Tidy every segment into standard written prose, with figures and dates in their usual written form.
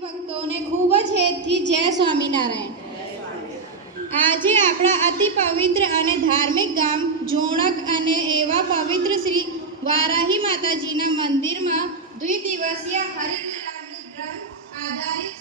ભક્તોને ખૂબ જ હેતથી જય સ્વામિનારાયણ. આજે આપણા અતિ પવિત્ર અને ધાર્મિક ગામ જોણક અને એવા પવિત્ર શ્રી વારાહી માતાજીના મંદિરમાં દ્વિદિવસીય હરિકથાની ગ્રંથ આધારિત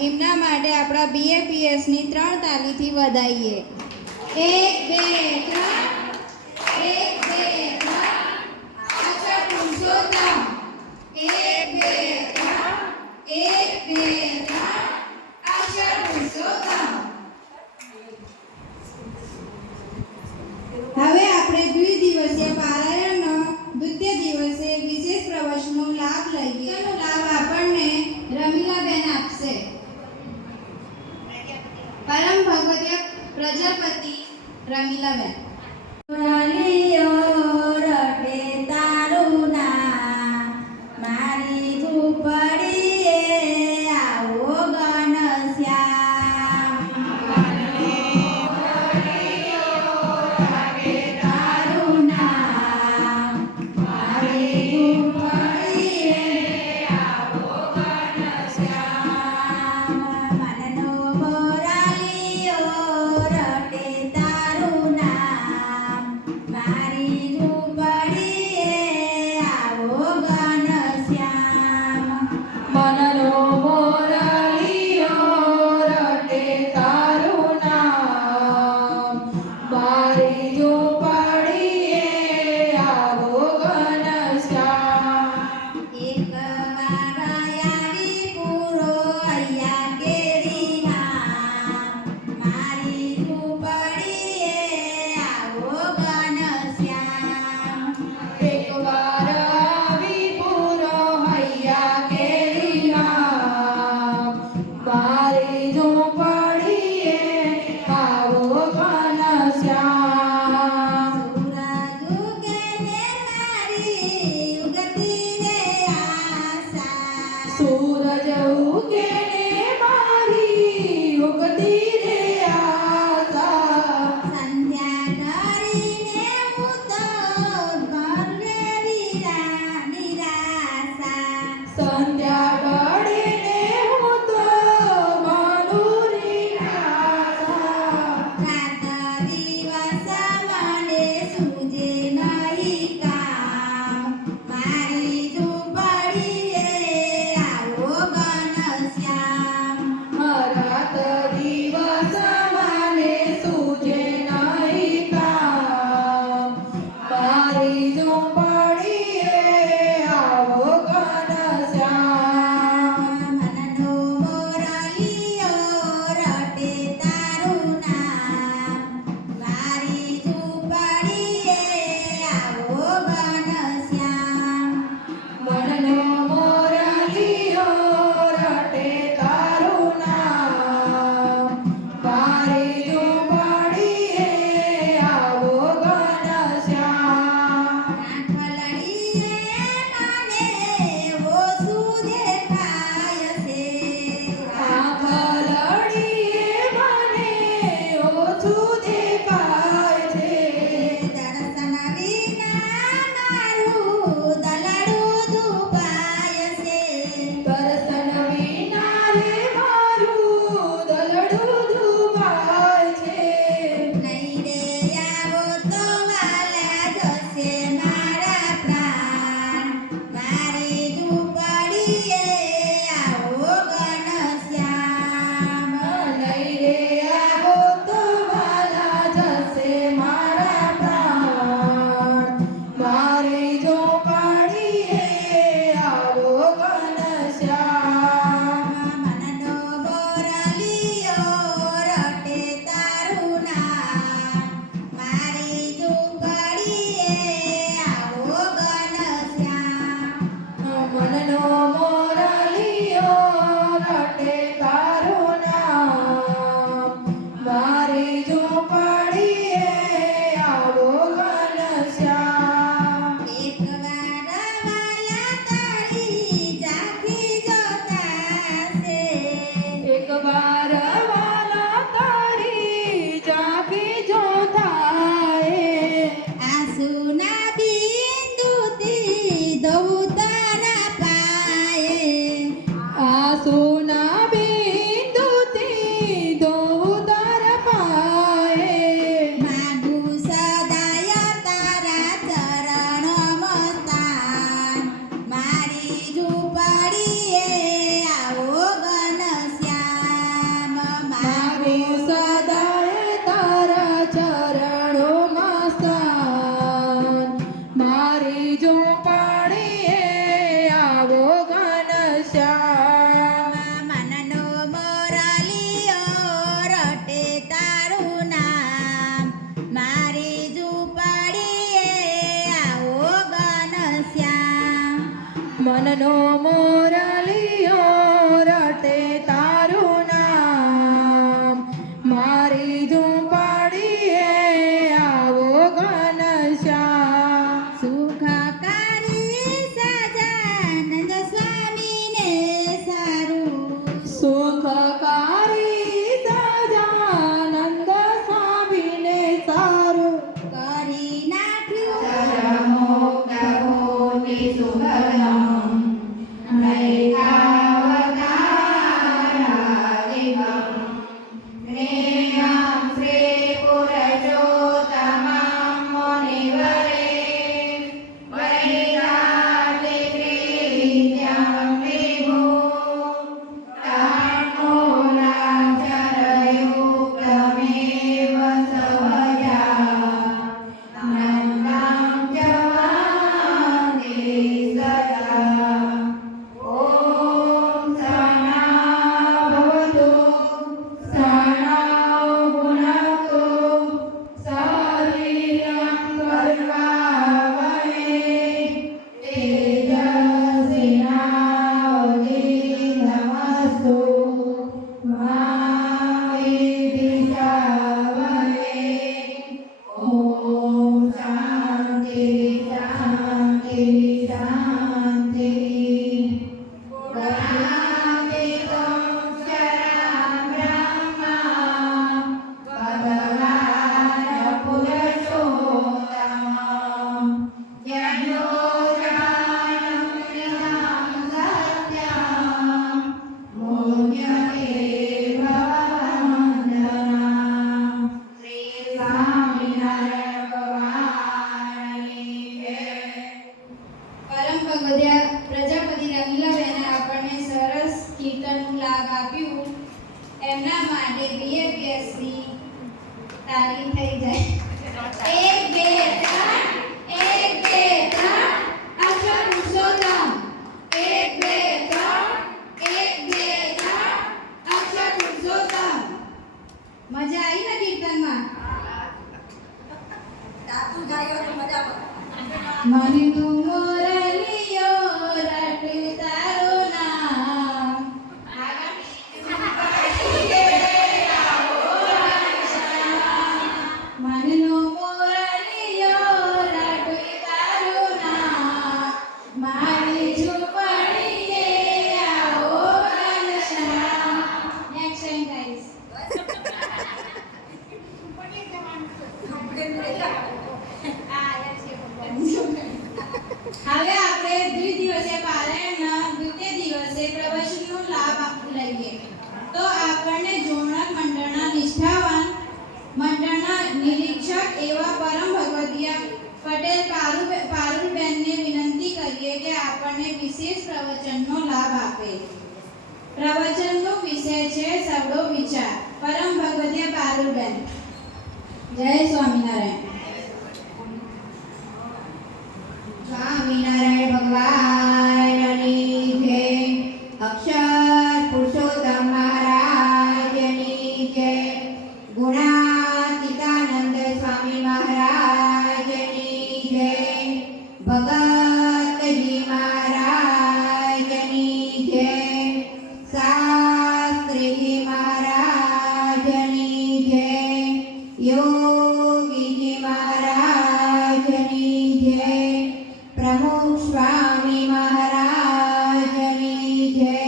એમના માટે આપણા BAPSની 3 તાલીથી વધાઈએ. 1 2 3 1 2 3 અચ્છા પુરુષોત્તમ એક બે ત્રણ, એક બે ત્રણ, અક્ષર પુરુષોત્તમ. હવે આપણે દ્વિદિવસીય પારાયણનો દ્વિતીય દિવસે વિશેષ પ્રવચનનો લાભ લઈએ. તેનો લાભ આપણને રમીલાબેન આપશે. પરમ ભગવતીય પ્રજાપતિ રમીલાબેન. મનનો મોરલિયો રટે તારું નામ, મારી ઝૂંપડીએ આવો ઘનશ્યામ. સુખકારી સજાનંદ સ્વામીને સારું, સુખકારી સજાનંદ સ્વામીને સારું, કરી નાખ્યું પરમ ભગવદ્યા પ્રજાપતિ રમીલાબેને આપણને સરસ કીર્તનનું લાભ આપ્યું. એમના માટે BFSની તાલીમ થઈ જાય. 1 2 3 1 2 3 અક્ષર પુરુષોત્તમ. 1 2 3 1 2 3 અક્ષર પુરુષોત્તમ. મજા આવી ને કીર્તનમાં? મનનો મોરલિયો રટે તારું નામ, મનનો મોરલિયો રટે તારું નામ, મારી ઝૂંપડીએ આવો ઘનશ્યામ. Next time guys. હવે આપણે દ્વિદિવસીય પારાયણના દ્વિતીય દિવસે પ્રવચનનો લાભ લઈએ. તો આપણને જોણક મંડળના નિષ્ઠાવાન મંડળના નિરીક્ષક એવા પરમ ભગવદિયા પટેલ પારુલબેનને વિનંતી કરીએ કે આપણને વિશેષ પ્રવચનનો લાભ આપે. પ્રવચનનો વિષય છે સવડો વિચાર. પરમ ભગવદિયા પારુલબેન. જય સ્વામિનારાયણ. સ્વામિનારાયણ ભગવાનની જય. અક્ષર પુરુષોત્તમ મહારાજની જય. ગુણાતીતાનંદ સ્વામી મહારાજની જય. ભગતજી મહારાજની જય. શાસ્ત્રીજી મહારાજની જય. યોગીજી મહારાજની જય. પ્રમુખ સ્વામી મહારાજની જય.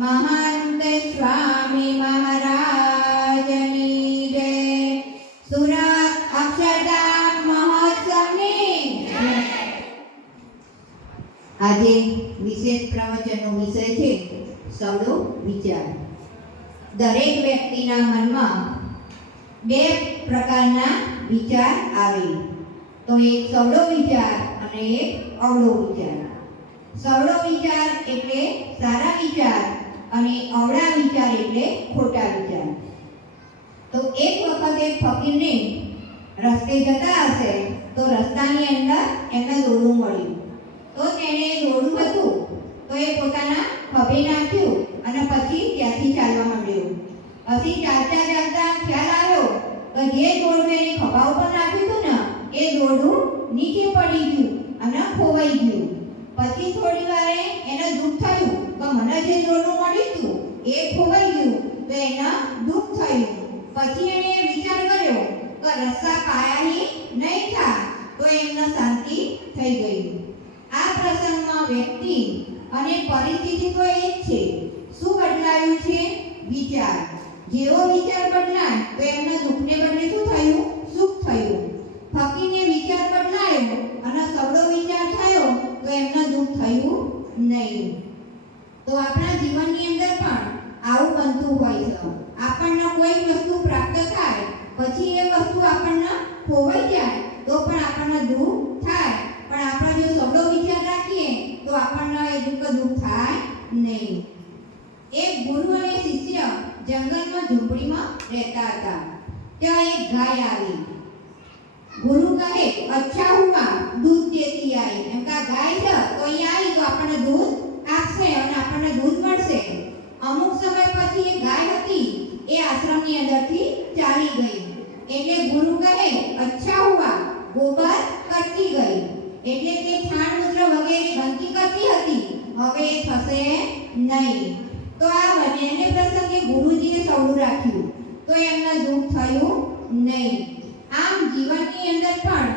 મહંત સ્વામી મહારાજની જય. સુરત અક્ષરધામ મહોત્સવની આજે વિશેષ પ્રવચનનો વિષય છે સવડો વિચાર. દરેક વ્યક્તિના મનમાં બે પ્રકારના વિચાર આવે, તો એક સવડો વિચાર અને એક અવળો વિચાર. સવડો વિચાર એટલે સારા વિચાર અને અવળા વિચાર એટલે ખોટા વિચાર. તો એક વખત એક ફકીરને રસ્તે જતા હશે તો રસ્તાની અંદર એમને દોરડું મળ્યું. તો તેણે દોરડું હતું તો એ પોતાના ખભે નાખ્યું અને પછી ત્યાંથી ચાલવા માંડ્યો. પછી ચાલતા ચાલતા ખ્યાલ આવ્યો કે જે દોરડું એની ખભા ઉપર નાખ્યું હતું ને એ દોરડું નીચે પડી ગયું અને ખોવાઈ ગયું. પછી થોડી વારે એને દુઃખ થયું કે મને જે સોનું મળ્યું હતું એ ખોવાઈ ગયું, તો એને દુઃખ થયું. પછી એને વિચાર કર્યો કે રસ્તા પાયાની નહીં થા, તો એમને શાંતિ થઈ ગઈ. આ પ્રસંગમાં વ્યક્તિ અને પરિસ્થિતિ તો એ જ છે. શું બદલાયું છે? વિચાર. જેવો વિચાર બદલાય તો એમના દુઃખને બદલે શું થયું? સુખ થયું. ફકીરને વિચાર બદલાયો અને સવડો વિચાર થયો તો એમને દુઃખ થયું નહીં. તો આપણા જીવનની અંદર પણ આવું બનતું હોય છે. આપણને કોઈ વસ્તુ પ્રાપ્ત થાય પછી એ વસ્તુ આપણને ખોવાઈ જાય તો પણ આપણને દુઃખ થાય, પણ આપણે જો સવડો વિચાર રાખીએ તો આપણને એ દુઃખ થાય નહીં. એક ગુરુ અને શિષ્ય જંગલમાં ઝૂંપડીમાં રહેતા હતા. ત્યાં એક ગાય આવી. ગુરુ કહે, અચ્છા હુઆ દૂધ દેતી आई. એમ કે ગાય છે તો અહીંયા આવી તો આપણને દૂધ આપશે અને આપણને દૂધ મળશે. અમુક સમય પછી એ ગાય હતી એ આશ્રમની અંદરથી ચાલી ગઈ. એટલે ગુરુ કહે, અચ્છા હુઆ ગોબર કરતી ગઈ. એટલે કે છાણ મૂત્ર વગેરે ગંદકી કરતી હતી, હવે એ થશે નહીં. તો આ બંને પ્રસંગે ગુરુજીએ સવડું રાખ્યું તો એમને દુઃખ થયું નહીં. આમ જીવનની અંદર પણ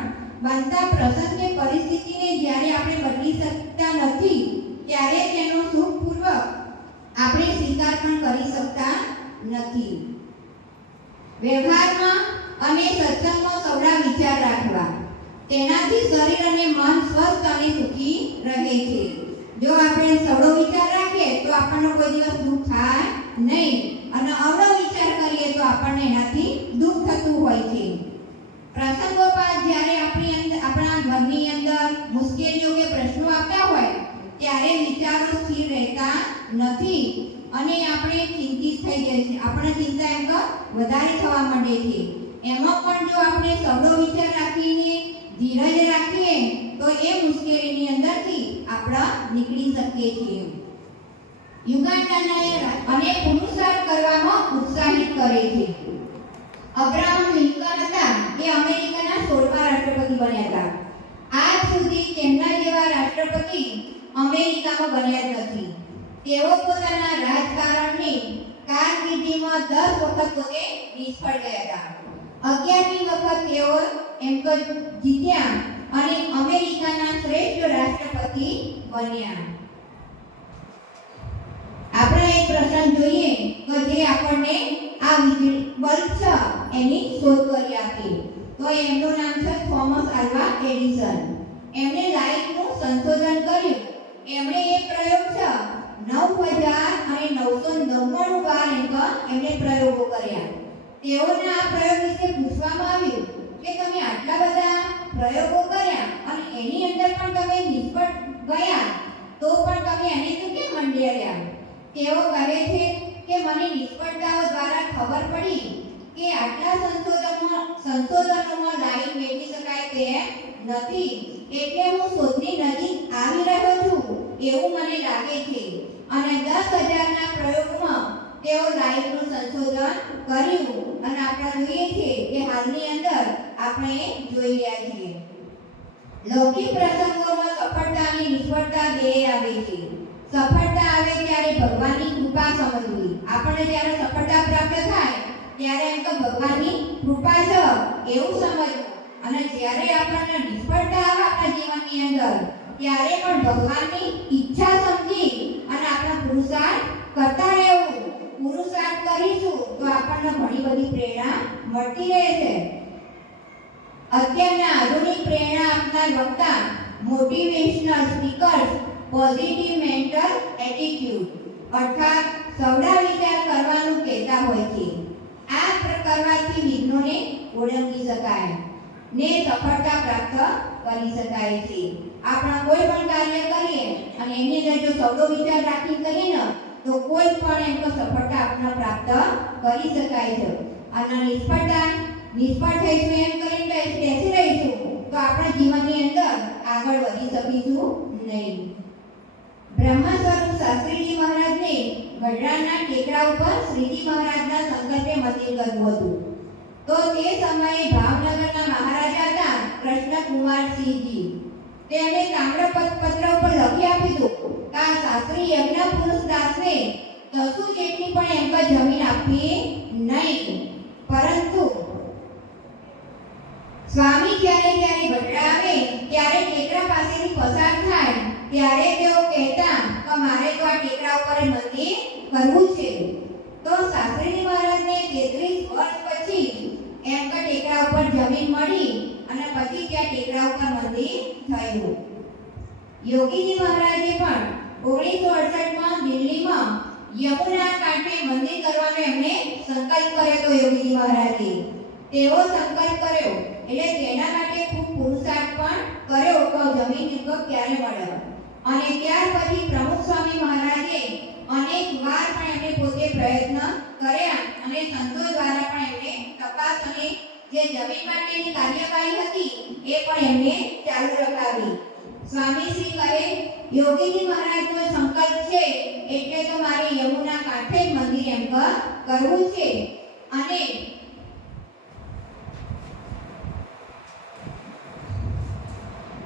બનતા પ્રસંગ કે પરિસ્થિતિને જ્યારે આપણે બદલી શકતા નથી ત્યારે તેનો સુખપૂર્વક આપણે સ્વીકાર પણ કરી શકતા નથી. વ્યવહારમાં અને સત્સંગમાં સવડા વિચાર રાખવા, તેનાથી શરીર અને મન સ્વસ્થ અને સુખી રહે છે. જો આપણે સવડો વિચાર રાખીએ તો આપણને કોઈ દિવસ દુઃખ થાય નહીં, અને અવળો વિચાર કરીએ તો આપણને એનાથી દુઃખ થતું હોય છે. પ્રસંગોપાત જ્યારે આપણા ઘરની અંદર મુશ્કેલીઓ કે પ્રશ્નો આવતા હોય ત્યારે વિચારો સ્થિર રહેતા નથી અને આપણે ચિંતિત થઈ જાય છે. આપણે ચિંતા એમ તો વધારે થવા માંડે છે. એમાં પણ જો આપણે સવડો વિચાર રાખીને ધીરજ રાખીએ તો એ મુશ્કેલીની અંદરથી આપણે નીકળી શકીએ છીએ. યુગાન્ડાને અને પુરુષાર્થ કરવામાં ઉત્સાહિત કરે છે. અબ્રાહમ લિંકન હતા એ અમેરિકાના 16મા રાષ્ટ્રપતિ બન્યા હતા. આજ સુધી તેમના જેવા રાષ્ટ્રપતિ અમેરિકામાં બન્યા જ નથી. તેઓ પોતાના રાજકારણની કારકિર્દીમાં 10 વખત પોતે નિષ્ફળ ગયા હતા. 11મી વખત તેઓ એમ તો જીત્યા અને અમેરિકાના શ્રેષ્ઠ રાષ્ટ્રપતિ બન્યા. આપણે એક પ્રશ્ન જોઈએ કે જે આપણને આ બલ્બ છે એની શોધ કરી આપી. તો એમનું નામ છે થોમસ આલ્વા એડિસન. એમણે લાઇટનું સંશોધન કર્યું. એમણે એક પ્રયોગ છે 9999 વાર એમણે પ્રયોગો કર્યા. તેઓને આ પ્રયોગ વિશે પૂછવામાં આવ્યું કે તમે આટલા બધા પ્રયોગો કર્યા અને એની અંદર પણ તમે નિષ્ફળ ગયા તો પણ તમે એને શું કેમ મંડ્યા રહ્યા? તેઓ કહે છે કે મને નિષ્ફળતાઓ દ્વારા ખબર પડી કે આટલા સંશોધનોમાં લાઈન મેળવી શકાય તેમ નથી, એટલે હું શોધની નજીક આવી રહ્યો છું એવું મને લાગે છે. અને 10,000ના પ્રયોગમાં તેઓ લાઈનનું સંશોધન કર્યું અને આપણે જોઈએ છીએ કે હાલની અંદર આપણે જોઈ રહ્યા છીએ. લૌકિક પ્રસંગોમાં સફળતા અને નિષ્ફળતા બે આવે છે. સફળતા આવે ત્યારે ભગવાનની કૃપા સમજવી. આપણને જ્યારે સફળતા પ્રાપ્ત થાય ત્યારે એમ તો ભગવાનની કૃપા છે એવું સમજવું, અને જ્યારે આપણને નિષ્ફળતા આવે આપણા જીવનની અંદર ત્યારે પણ ભગવાનની ઈચ્છા સમજી અને આપણા પુરુષાર્થ કરતા રહેવું. પુરુષાર્થ કરીશું તો આપણને ઘણી બધી પ્રેરણા મળતી રહે છે. અત્યારના આધુનિક પ્રેરણા આપનાર વક્તા, motivational speakers positive mental attitude અર્થાત સવડા વિચાર કરવાનું કહેતા હોય છે. આ કરવાથી વિઘ્નોને ઓળંગી શકાય ને સફળતા પ્રાપ્ત કરી શકાય છે. આપણે કોઈ પણ કાર્ય કરીએ અને એની અંદર જો સવડો વિચાર રાખી કરીએ ને તો કોઈ પણ એમ તો સફળતા આપણે પ્રાપ્ત કરી શકાય છે. અને નિષ્ફળ થઈશું એમ કરીને બેસી રહીશું તો આપણા જીવનની અંદર આગળ વધી શકીશું નહીં. બ્રહ્મ સ્વરૂપ શાસ્ત્રીજી મહારાજને ગઢડાના ટેકરા ઉપર શ્રીજી મહારાજના સંકલ્પે મંદિર કરવું હતું. તો તે સમયે ભાવનગરના મહારાજા હતા કૃષ્ણકુમારસિંહજી. તેમણે તામ્રપત્ર ઉપર લખી આપ્યું હતું કે આ શાસ્ત્રી યજ્ઞ પુરુષ દાસને કશું જેટલી પણ એમ પર જમીન આપવી નહીં. પરંતુ સ્વામી જ્યારે ગઢડા આવે ત્યારે ટેકરા પાસેથી પસાર થાય ત્યારે તેઓ કહેતા કે મારે તો આ ટેકરા ઉપર મંદિર કરવું છે. તો શાસ્ત્રીજી મહારાજને 33 વર્ષ પછી એમ કે ટેકરા ઉપર જમીન મળી અને પછી ત્યાં ટેકરા ઉપર મંદિર થયું. યોગીજી મહારાજે પણ 1968માં દિલ્હીમાં યમુના કાંઠે મંદિર કરવાનો એમને સંકલ્પ કર્યો હતો. યોગીજી મહારાજે તેવો સંકલ્પ કર્યો એટલે તેના માટે ખૂબ પુરુષાર્થ પણ કર્યો કે જમીન ક્યારે મળે. અને ત્યાર પછી પ્રમુખ સ્વામી મહારાજે અનેક વાર પણ એમને પોતે પ્રયત્ન કર્યા અને સંતો દ્વારા પણ એમને તપાસ અને જે જમીન માટેની કાર્યવાહી હતી એ પણ એમને ચાલુ રખાવી. સ્વામી શ્રી કહે યોગીજી મહારાજનો સંકલ્પ છે એટલે તો મારે યમુના કાંઠે જ મંદિર એમ કરવું છે. અને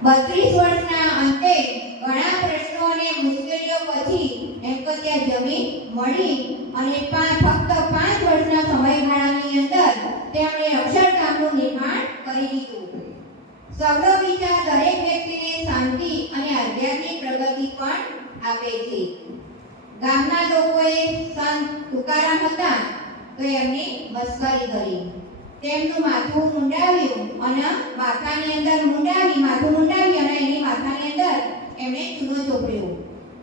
બત્રીસ વર્ષના અંતે ઘણા પ્રશ્નો અને મુશ્કેલીઓ પછી એમ તો ત્યાં જમીન મળી અને ફક્ત 5 વર્ષના સમયગાળાની અંદર તેમણે અક્ષરધામનું નિર્માણ કરી દીધું. સૌનો વિચાર દરેક વ્યક્તિને શાંતિ અને આધ્યાત્મિક પ્રગતિ પણ આપે છે. ગામના લોકોએ સંત તુકારામ હતા તો એમની મસ્કરી કરી. તેમનું માથું મુંડાવ્યું અને માથાની અંદર માથું મુંડાવી અને એની માથાની અંદર એમણે ચૂનો ચોપડ્યો.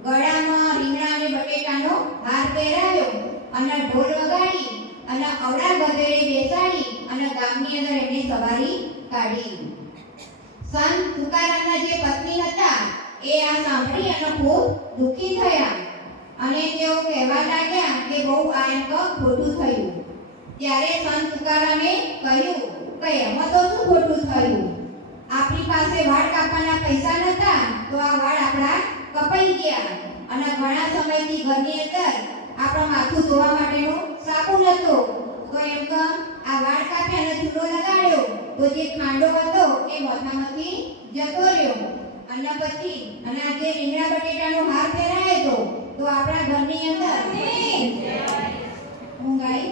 ગળામાં રીંગણા અને બટેટાનો હાર પહેરાવ્યો અને ઢોલ વગાડી અને અવળા ગધેડે બેસાડી અને ગામની અંદર એમણે સવારી કાઢી. સંત તુકારામના જે પત્ની હતા એ આ સાંભળી અને ખૂબ દુઃખી થયા અને તેઓ કહેવા લાગ્યા કે બહુ આ એમ ખોટું થયું. ત્યારે સંત તુકારામે કહ્યું કે એમાં તો શું ખોટું થયું? આપણી પાસે વાળ કાપવાના પૈસા નતા તો આ વાળ આપણા કપાઈ ગયા અને ઘણા સમયથી ઘરની અંદર આપણા માથું ધોવા માટેનો સાબુ નતો તો એમ કે આ વાળ કાપ્યા અને ચૂલો લગાડ્યો તો જે ખાંડો હતો એ મોઢામાંથી જતો રહ્યો. અને પછી અને આ જે રીંગણા બટેટાનો હાર પહેરાયો તો આપણા ઘરની અંદર ઊંઘાઈ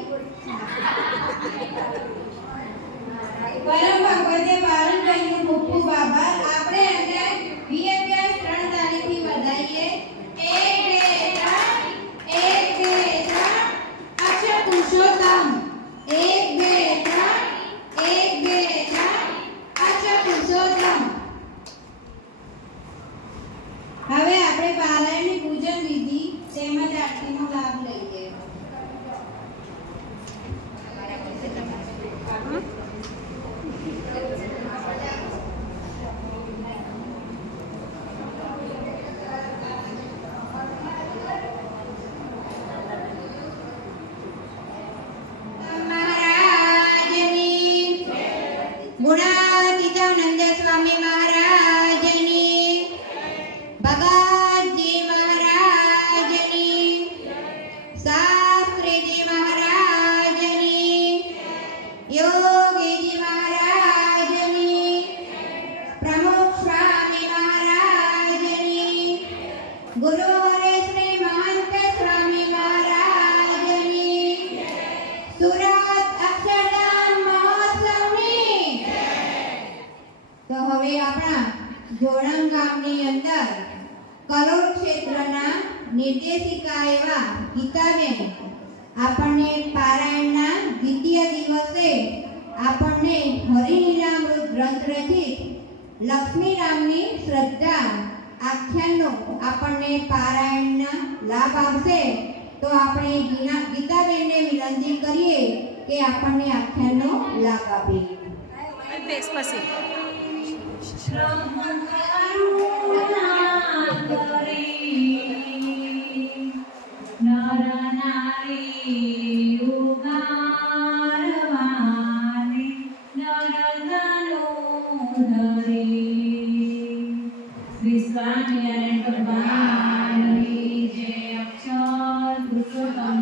પરમ ભગવતે પાલન કર્યું. ખૂબ ખૂબ આભાર. આપણે આજે VFS 3 તારીખથી વધારીએ. 1 2 3 અક્ષર પુરુષોત્તમ. 1 2 3 1 2 3 અક્ષર પુરુષોત્તમ. હવે આપણે પારાયણની પૂજન વિધિ તેમજ આરતીનો લાભ લઈએ. ગુણાતીતાનંદ સ્વામી મહારાજની, ભગતજી મહારાજની, શાસ્ત્રીજી મહારાજની, યોગીજી મહારાજની, પ્રમુખ સ્વામી મહારાજની, ગુરુ હરેશ્રી મહંત સ્વામી મહારાજની, સુરત અક્ષરધામ મહોત્સવની. તો હવે આપણા જોડણ ગામની અંદર કલોલ ક્ષેત્રના નિર્દેશિકા એવા ગીતાબેન આપણને પારાયણના દ્વિતીય દિવસે આપણને હરિલીલામૃત ગ્રંથ રચિત લક્ષ્મીરામની શ્રદ્ધા આખ્યાનનો આપણને પારાયણના લાભ આપશે. તો આપણે ગીતાબેનને વિનંતી કરીએ કે આપણને આખ્યાનનો લાભ આપે. સ્વામિનારાયણ ભગવાનની જય. અક્ષર પુરુષોત્તમ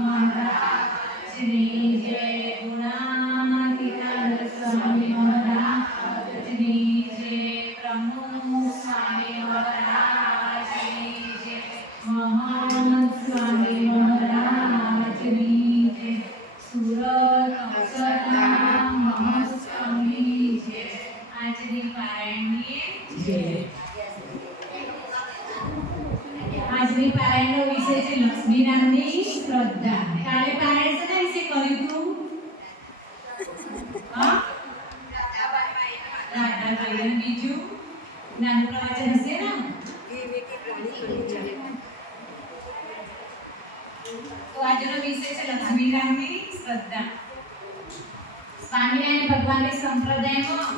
શ્રી જય. ગુણાતીતાનંદ સ્વામી મહારાજની જય. પ્રમુખ સ્વામી નાનું પ્રવચન હશે ને? તો આજનો વિષય છે લક્ષ્મીરામની શ્રદ્ધા. સ્વામિનારાયણ ભગવાનની સંપ્રદાયમાં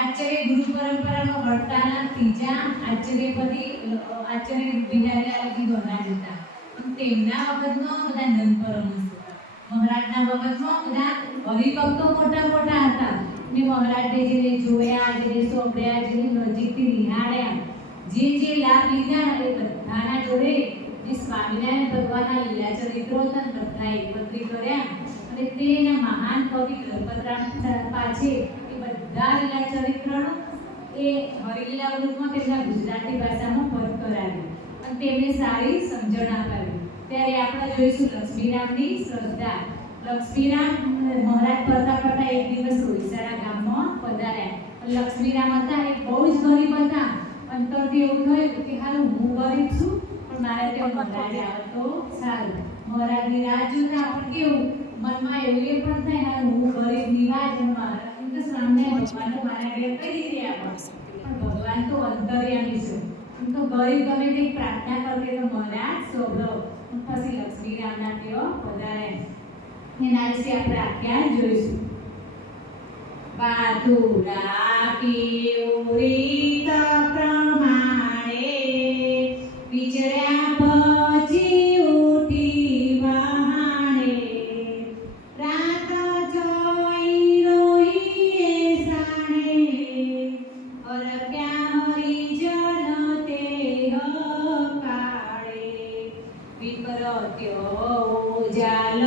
આચાર્ય ગુરુ પરંપરામાં વર્તાના ત્રીજા આચાર્યપતિ આચાર્ય બિહારીલાલજી મહારાજ હતા. પણ તેમના વખતમાં બધા નંદ પરમહંસ હતા. મહારાજના વખતમાં બધા હરિભક્તો મોટા મોટા હતા. ને મહારાજે જેને જોયા, જેને સોંપડ્યા, જેને નજીકથી નિહાળ્યા, જે લાભ લીધા એ બધાના જોડે જે સ્વામિનારાયણ ભગવાનના લીલા ચરિત્રો હતા બધા એકત્રિત કર્યા અને તેના મહાન કવિ ગણપતરામ પાસે એ બધા લીલા ચરિત્રનો એ હરિલીલા અમૃતમાં તેમના ગુજરાતી ભાષામાં પદ કરાવ્યું અને તેમને સારી સમજણ અપાવી. ત્યારે આપણે જોઈશું લક્ષ્મીરામની શ્રદ્ધા. લક્ષ્મીરામ મહારાજ ફરતા ફરતા એક દિવસ રોઈસાણા ગામમાં પધાર્યા. લક્ષ્મીરામ હતા એ બહુ જ ગરીબ હતા. અંતરથી એવું થયું કે હાલ હું ગરીબ છું પણ મારે ત્યાં મહારાજ આવે તો સારું. મહારાજની રાહ જોતા પણ કેવું મનમાં એવું એ પણ થાય હાલ હું ગરીબ નિવાજ મહારાજ એમ તો સામે ભગવાન મારા ઘેર કઈ રીતે આવે પણ ભગવાન તો અંતર્યામી છે. એમ તો ગરીબ ગમે તે પ્રાર્થના કરે તો મહારાજ સોભળો. પછી લક્ષ્મીરામના તેઓ પધાર્યા. એના વિશે આપણે આખ્યાન જોઈશું. પાતુરા પીઉરિત પ્રમાણે વિચર્યા પછી ઉઠી વહાણે રાત જોઈ રોઈ સાણે અરક્યા હરિજન તે હકાળે વિપરત્યો જાલ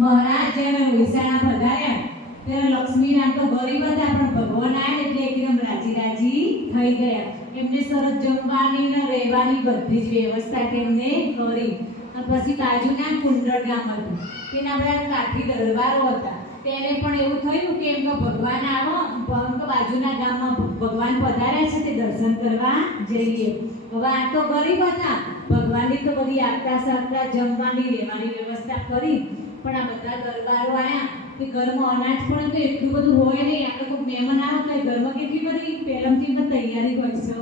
મહારાજ જ્યારે વિસાણા પધાર્યા ત્યારે લક્ષ્મીનારાયણ તો ગરીબ હતા પણ ભગવાન આવ્યા એટલે એકદમ રાજી રાજી થઈ ગયા. એમને સરસ જમવાની ને રહેવાની બધી જ વ્યવસ્થા તેમને કરી. અને પછી બાજુના કુંડળ ગામ હતું તેના બધા કાઠી દરબારો હતા. તેને પણ એવું થયું કે એમ તો ભગવાન આવો તો બાજુના ગામમાં ભગવાન પધાર્યા છે તે દર્શન કરવા જઈએ. હવે આ તો ગરીબ હતા. ભગવાનની તો બધી આપતા સાપતા જમવાની રહેવાની વ્યવસ્થા કરી પણ આ બધા દરબારો આવ્યા કે ઘરમાં અનાજ પણ તો એટલું બધું હોય નહીં. આપણે કોઈ મહેમાન આવે તો ઘરમાં કેટલી બધી પહેલાંથી પણ તૈયારી હોય છે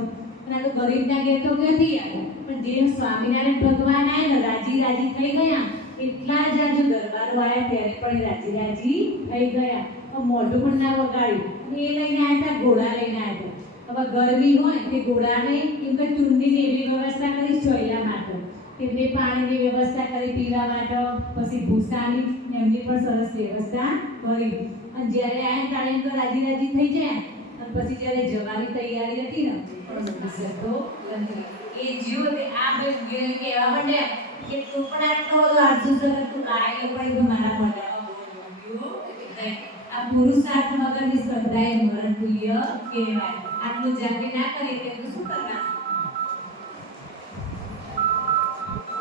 અને આ તો ગરીબના ઘેર તો ક્યાંથી આવે. પણ જે સ્વામિનારાયણ ભગવાન આવ્યા ને રાજી રાજી થઈ ગયા એટલા જ આજુ દરબારો આવ્યા ત્યારે પણ રાજી રાજી થઈ ગયા. મોઢું પણ ના વગાડ્યું એ લઈને આવ્યા હતા ઘોડા લઈને આવ્યા હતા. હવે ગરમી હોય તે ઘોડાને કેમ કે ચૂંટણીની એવી વ્યવસ્થા કરી ચોયલા માટે તેમને પાણીની વ્યવસ્થા કરી પીવા માટે પછી ભૂસાની એમની પણ સરસ વ્યવસ્થા કરી. અને જ્યારે આવ્યા ત્યારે એમ તો રાજી રાજી થઈ જાય અને પછી જ્યારે જવાની તૈયારી હતી ને એ જીવ આ ભાઈ કહેવા માંડ્યા કે તું પણ આટલો બધો આરસુ સર તું કાઢી પડી તો મારા મોઢામાં આ પુરુષાર્થ વગરની શ્રદ્ધા એ મરણ તુલ્ય કહેવાય. આટલું જાગે ના કરે તો શું કરવાનું.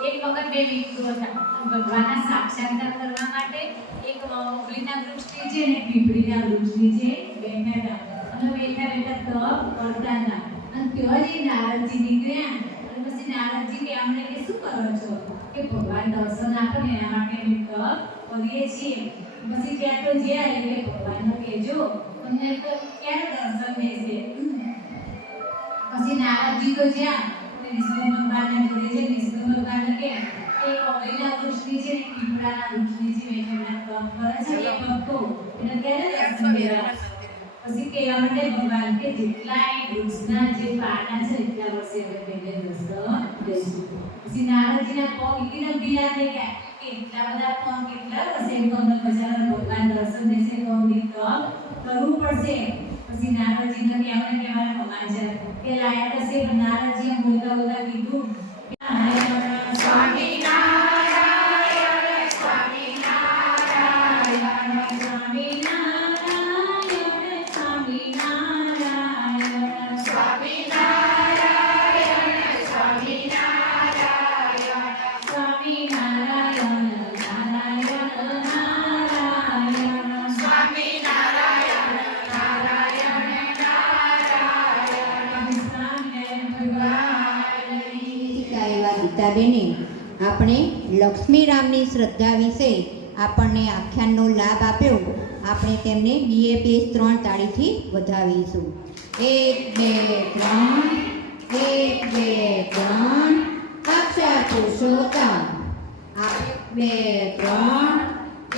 એક વખત બે મિત્રો હતા ભગવાનના સાક્ષાત્કાર કરવા માટે એક ઓગલીના વૃક્ષની છે ને પીપળીના વૃક્ષની છે બેઠા હતા અને બેઠા બેઠા તપ કરતા હતા. અને ત્યાં જ નારદજી નીકળ્યા અને પછી નારદજી કે અમને કે શું કરો છો કે ભગવાન દર્શન આપે ને એના માટે અમે તપ કરીએ છીએ. પછી ત્યાં તો જ્યાં એટલે ભગવાનને કહેજો અમને તો ક્યારે દર્શન દેશે. પછી નારદજી તો જ્યાં નિષ્કુળ ભગવાનના જોડે છે. નિષ્કુળ ભગવાન કે એક ઓવેલા વૃક્ષની છે ને પીપળાના વૃક્ષની છે વેઠેલા તપ કરે છે એ ભક્તો એને ક્યારે દર્શન મેળવ્યા. પછી કહેવા માટે ભગવાન કે જેટલાય વૃક્ષના જે પાના છે એટલા વર્ષે હવે પહેલે દર્શન લઈશું. પછી નારદજીના પગ એટલી ઢીલા થઈ ગયા કે એટલા બધા પગ કેટલા વર્ષે એમ તો અમને બજારમાં ભગવાન દર્શન દેશે તો અમને તપ કરવું પડશે. પછી નારદજીને કહેવાને ભગવાન છે કે લાયક હશે પણ નારદજીએ બોલતા બોલતા કીધું સ્વામી નારાયણ સ્વામી નારાયણ સ્વામી નારાયણ સ્વામી નારાયણ સ્વામી નારાયણ સ્વામી નારાયણ સ્વામી નારાયણ નારાયણ નારાયણ સ્વામી નારાયણ નારાયણ એવા ગીતાબેને આપણે લક્ષ્મીરામની શ્રદ્ધા વિશે આપણને આખ્યાનનો લાભ આપ્યો. આપણે તેમને BAPS 3 તાળીથી વધાવીશું. 1 2 3 અક્ષર પુરુષોત્તમ. 2 3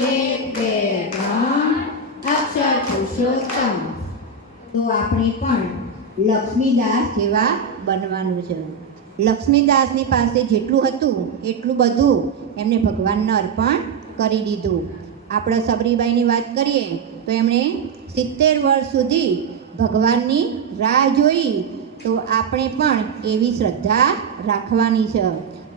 1 2 3 અક્ષર પુરુષોત્તમ. તો આપણે પણ લક્ષ્મીદાસ જેવા બનવાનું છે. લક્ષ્મીદાસની પાસે જેટલું હતું એટલું બધું એમને ભગવાનને અર્પણ કરી દીધું. આપણા સબરીબાઈની વાત કરીએ તો એમણે 70 વર્ષ સુધી ભગવાનની રાહ જોઈ. તો આપણે પણ એવી શ્રદ્ધા રાખવાની છે.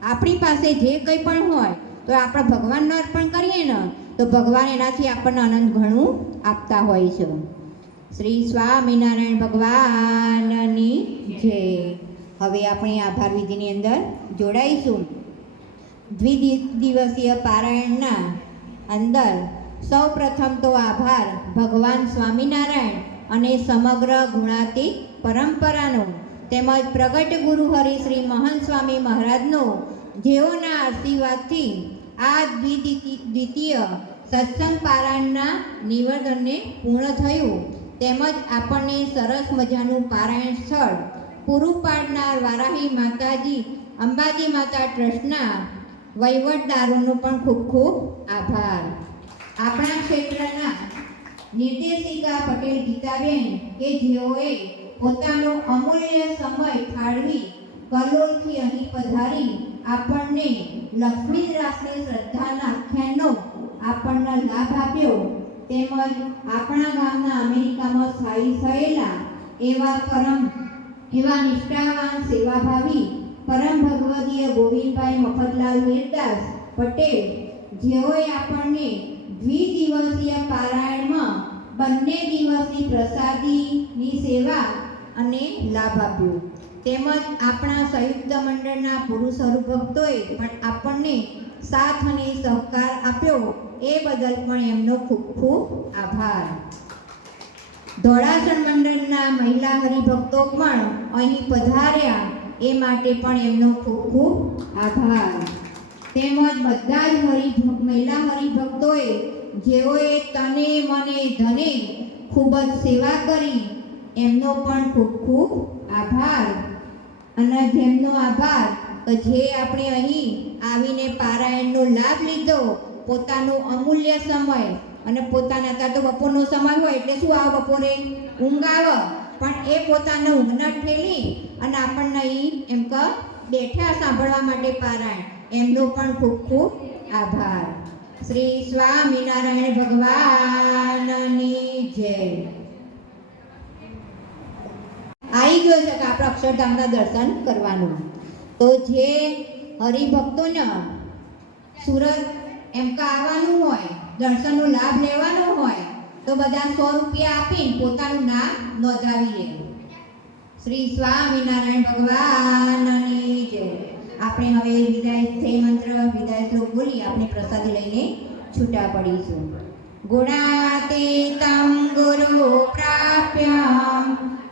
આપણી પાસે જે કંઈ પણ હોય તો આપણે ભગવાનને અર્પણ કરીએ ને તો ભગવાન એનાથી આપણને આનંદ ઘણું આપતા હોય છે. શ્રી સ્વામિનારાયણ ભગવાનની જય. હવે આપણે આભાર વિધિની અંદર જોડાઈશું. દ્વિદિવસીય પારાયણના અંદર સૌ પ્રથમ તો આભાર ભગવાન સ્વામિનારાયણ અને સમગ્ર ગુણાતીત પરંપરાનો તેમજ પ્રગટ ગુરુ હરિશ્રી મહંત સ્વામી મહારાજનો જેઓના આશીર્વાદથી આ દ્વિતીય સત્સંગ પારાયણના નિવેદનને પૂર્ણ થયું. તેમજ આપણને સરસ મજાનું પારાયણ સ્થળ પૂરું પાડનાર વારાહી માતાજી અંબાજી માતા ટ્રસ્ટના વહીવટદારોનો પણ ખૂબ ખૂબ આભાર. આપણા ક્ષેત્રના નિર્દેશિકા પટેલ ગીતાબેન કે જેઓએ પોતાનો અમૂલ્ય સમય ફાળવી કલોલથી અહીં પધારી આપણને લક્ષ્મીદાસની શ્રદ્ધાના આખ્યાનનો આપણને લાભ આપ્યો. તેમજ આપણા ગામના અમેરિકામાં સ્થાયી થયેલા એવા નિષ્ઠાવાન સેવાભાવી પરમ ભગવદીય ગોવિંદભાઈ મફતલાલ વીરદાસ પટેલ જેઓએ આપણને દ્વિદિવસીય પારાયણમાં બંને દિવસની પ્રસાદીની સેવા અને લાભ આપ્યો. તેમજ આપણા સંયુક્ત મંડળના પુરુષ હરિભક્તોએ પણ આપણને સાથ અને સહકાર આપ્યો. એ બદલ પણ એમનો ખૂબ ખૂબ આભાર. ધોળાસણ મંડળના મહિલા હરિભક્તો પણ અહીં પધાર્યા એ માટે પણ એમનો ખૂબ ખૂબ આભાર. તેમજ બધા જ મહિલા હરિભક્તોએ જેઓએ તને મને ધને ખૂબ જ સેવા કરી એમનો પણ ખૂબ ખૂબ આભાર. અને જેમનો આભાર જે આપણે અહીં આવીને પારાયણનો લાભ લીધો, પોતાનો અમૂલ્ય સમય અને પોતાના અત્યારે તો બપોરનો સમય હોય એટલે શું આવે બપોરે ઊંઘ આવે, પણ એ પોતાને ઊંઘને ઠેલી અને આપણને અહીં એમ કે બેઠા સાંભળવા માટે પારાયણ એમનો પણ ખૂબ ખૂબ આભાર. શ્રી સ્વામિનારાયણ ભગવાનની જય. આવી ગયો છે કે આપણે અક્ષરધામના દર્શન કરવાનું. તો જે હરિભક્તોને સુરત એમ કે આવવાનું હોય, દર્શનનો લાભ લેવાનો હોય તો બધા 100 રૂપિયા આપીને પોતાનું નામ નોંધાવી લે. શ્રી સ્વામિનારાયણ ભગવાનની જય. આપણે હવે વિદાય મંત્ર વિદાય શ્લોક બોલી આપણે પ્રસાદી લઈને છૂટા પડીશું. ગુણાતીતં ગુરુ પ્રાપ્યં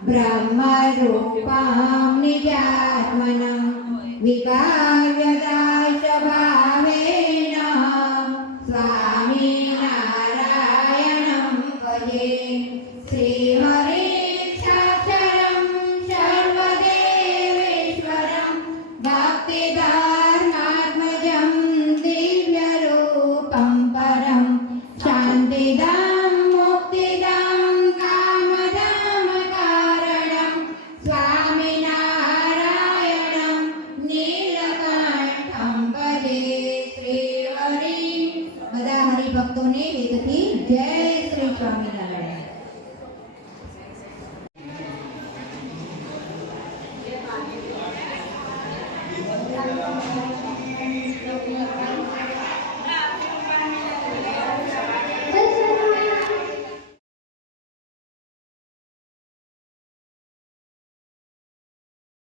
બ્રહ્મરૂપં નિજાત્મનં વિકાર્યદાય ભાવેન સ્વામિનારાયણં ભજે. શ્રી હરિ સાક્ષરં સર્વદેવેશ્વરં ભક્તોને વેદથી જય શ્રી સ્વામિનારાયણ.